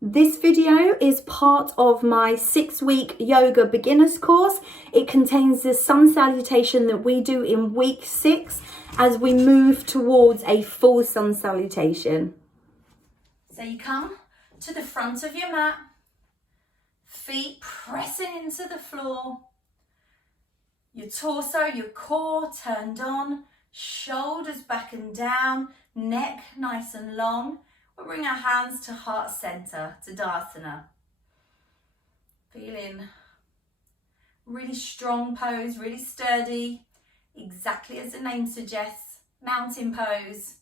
This video is part of my 6-week yoga beginners course. It contains the sun salutation that we do in week 6 as we move towards a full sun salutation. So you come to the front of your mat, feet pressing into the floor, your torso, your core turned on, shoulders back and down, neck nice and long. We'll bring our hands to heart center, to Tadasana. Feeling really strong pose, really sturdy, exactly as the name suggests, mountain pose.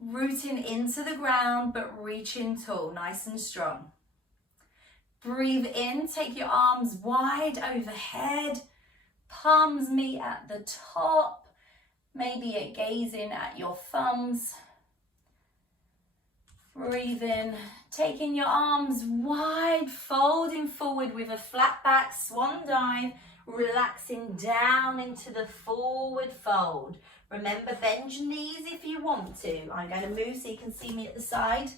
Rooting into the ground, but reaching tall, nice and strong. Breathe in, take your arms wide overhead, palms meet at the top, maybe you're gazing at your thumbs. Breathe in, taking your arms wide, folding forward with a flat back, swan dive, relaxing down into the forward fold. Remember, bend your knees if you want to. I'm going to move so you can see me at the side.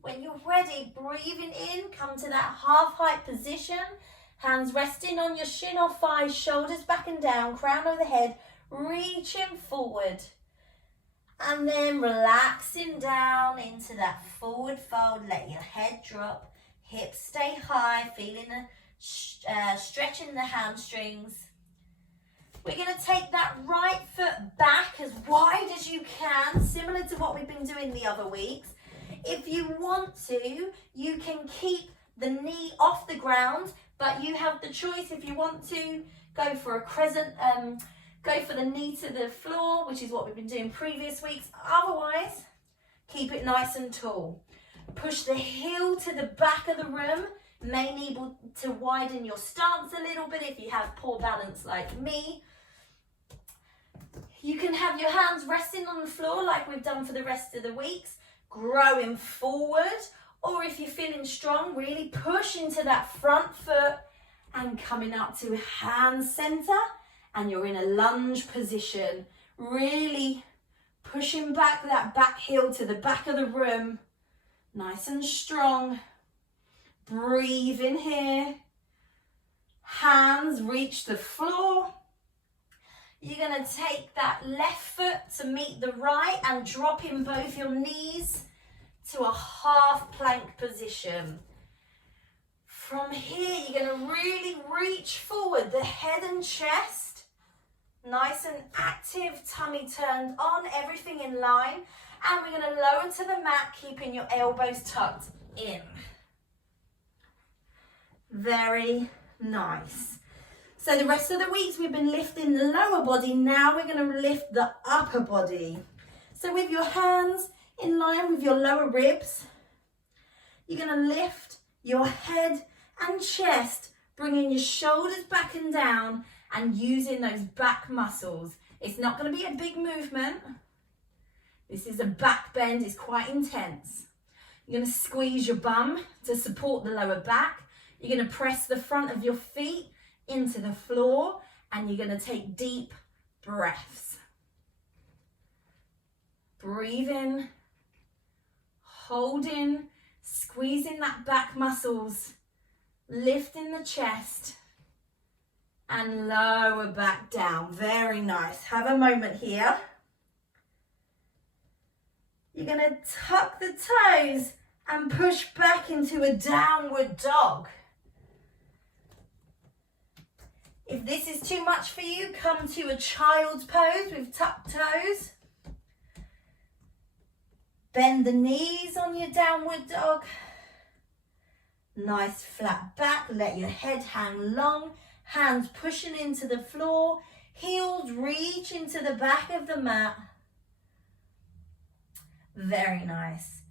When you're ready, breathing in, come to that half height position. Hands resting on your shin or thigh, shoulders back and down, crown over the head, reaching forward. And then relaxing down into that forward fold, let your head drop, hips stay high, feeling stretching the hamstrings. We're going to take that right foot back as wide as you can, similar to what we've been doing the other weeks. If you want to, you can keep the knee off the ground, but you have the choice if you want to go for a crescent, go for the knee to the floor, which is what we've been doing previous weeks. Otherwise, keep it nice and tall. Push the heel to the back of the room. May need to widen your stance a little bit if you have poor balance like me. You can have your hands resting on the floor like we've done for the rest of the weeks, growing forward. Or if you're feeling strong, really push into that front foot and coming up to hand center. And you're in a lunge position, really pushing back that back heel to the back of the room, nice and strong. Breathe in here. Hands reach the floor. You're going to take that left foot to meet the right and drop in both your knees to a half plank position. From here, you're going to really reach forward, the head and chest. Nice and active, tummy turned on, everything in line. And we're going to lower to the mat, keeping your elbows tucked in. Very nice. So the rest of the weeks we've been lifting the lower body. Now we're going to lift the upper body. So with your hands in line with your lower ribs, you're going to lift your head and chest, bringing your shoulders back and down, and using those back muscles. It's not going to be a big movement. This is a back bend, it's quite intense. You're going to squeeze your bum to support the lower back. You're going to press the front of your feet into the floor, and you're going to take deep breaths. Breathing, holding, squeezing that back muscles, lifting the chest, and lower back down. Very nice. Have a moment here. You're going to tuck the toes and push back into a downward dog. If this is too much for you, come to a child's pose with tucked toes. Bend the knees on your downward dog. Nice flat back. Let your head hang long. Hands pushing into the floor, heels reach into the back of the mat. Very nice.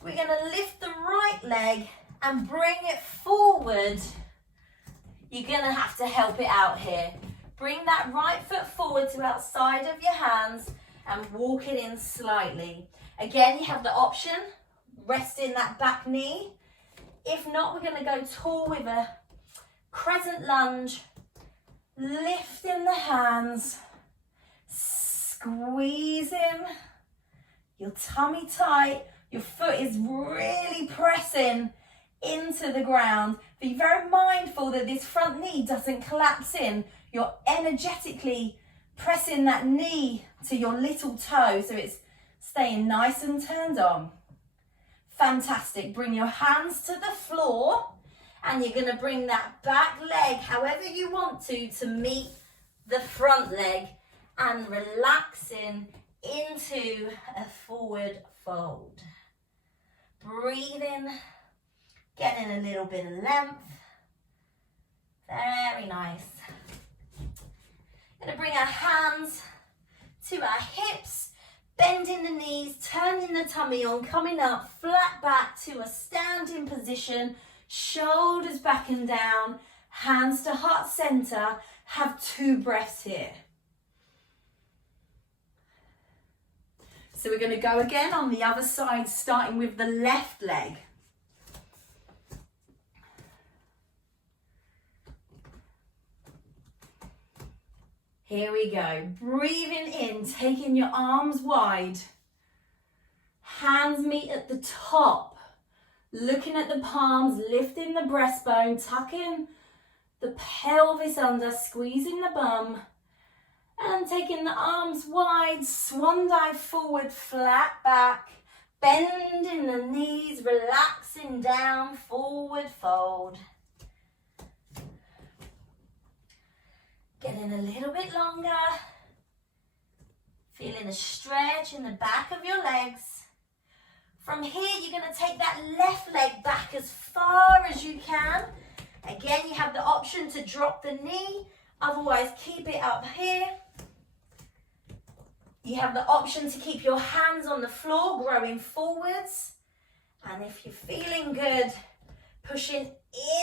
We're going to lift the right leg and bring it forward. You're going to have to help it out here. Bring that right foot forward to outside of your hands and walk it in slightly. Again, you have the option, rest in that back knee. If not, we're going to go tall with a crescent lunge, lifting the hands, squeezing your tummy tight, Your foot is really pressing into the ground. Be very mindful that this front knee doesn't collapse in. You're energetically pressing that knee to your little toe, so it's staying nice and turned on. Fantastic. Bring your hands to the floor, and you're going to bring that back leg however you want to meet the front leg, and relaxing into a forward fold. Breathing, getting a little bit of length. Very nice. Going to bring our hands to our hips, bending the knees, turning the tummy on, coming up flat back to a standing position, shoulders back and down, hands to heart center. Have 2 breaths here. So we're going to go again on the other side, starting with the left leg. Here we go. Breathing in, taking your arms wide. Hands meet at the top. Looking at the palms, lifting the breastbone, tucking the pelvis under, squeezing the bum. And taking the arms wide, swan dive forward, flat back. Bending the knees, relaxing down, forward fold. Getting a little bit longer. Feeling a stretch in the back of your legs. From here, you're going to take that left leg back as far as you can. Again, you have the option to drop the knee. Otherwise, keep it up here. You have the option to keep your hands on the floor, growing forwards. And if you're feeling good, pushing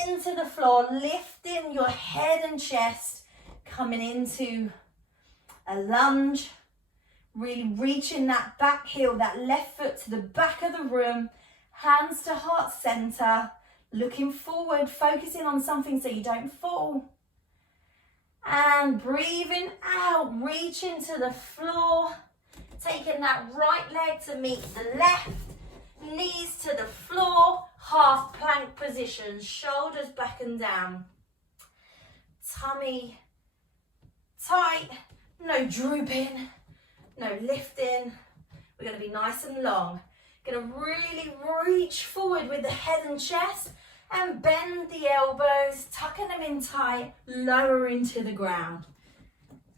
into the floor, lifting your head and chest, coming into a lunge, really reaching that back heel, that left foot to the back of the room, hands to heart center, looking forward, focusing on something so you don't fall. And breathing out, reaching to the floor, taking that right leg to meet the left, knees to the floor, half plank position, shoulders back and down. Tummy tight, no drooping, no lifting. We're going to be nice and long. Going to really reach forward with the head and chest and bend the elbows, tucking them in tight, lower into the ground.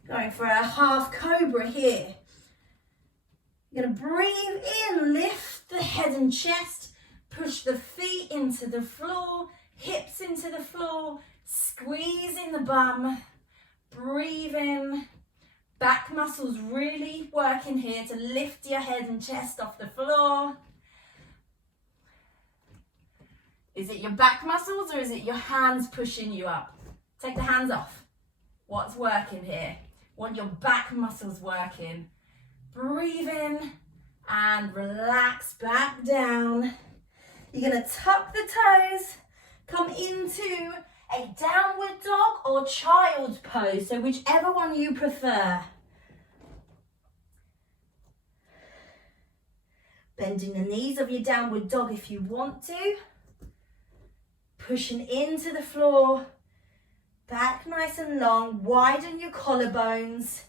Going for a half cobra here. You're going to breathe in, lift the head and chest, push the feet into the floor, hips into the floor, squeezing the bum, breathing. Back muscles really working here to lift your head and chest off the floor. Is it your back muscles or is it your hands pushing you up? Take the hands off. What's working here? Want your back muscles working. Breathe in and relax back down. You're going to tuck the toes, come into a downward dog or child's pose, so whichever one you prefer. Bending the knees of your downward dog if you want to. Pushing into the floor, back nice and long, widen your collarbones.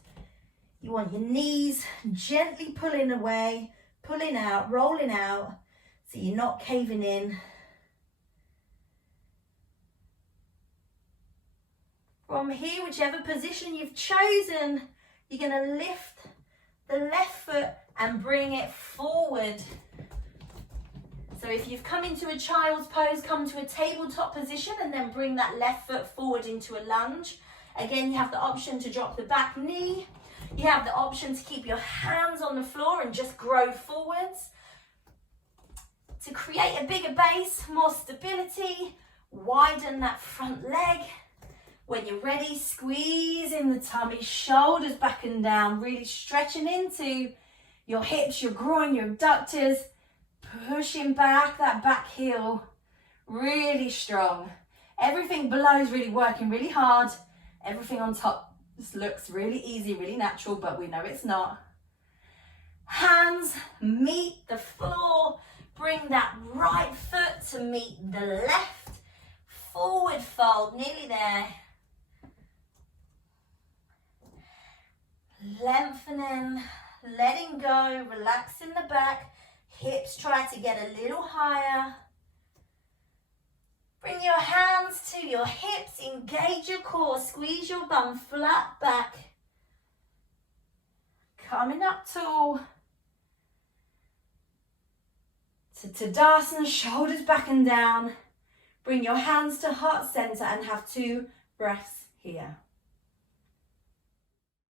You want your knees gently pulling away, pulling out, rolling out, so you're not caving in. From here, whichever position you've chosen, you're going to lift the left foot and bring it forward. So if you've come into a child's pose, come to a tabletop position and then bring that left foot forward into a lunge. Again, you have the option to drop the back knee. You have the option to keep your hands on the floor and just grow forwards. To create a bigger base, more stability, widen that front leg. When you're ready, squeeze in the tummy, shoulders back and down, really stretching into your hips, your groin, your adductors, pushing back that back heel, really strong. Everything below is really working really hard. Everything on top just looks really easy, really natural, but we know it's not. Hands meet the floor, Bring that right foot to meet the left. Forward fold, nearly there. Lengthening, letting go, relaxing the back. Hips try to get a little higher. Bring your hands to your hips, engage your core, squeeze your bum flat back. Coming up tall. To Tadasana, shoulders back and down. Bring your hands to heart center and have 2 breaths here.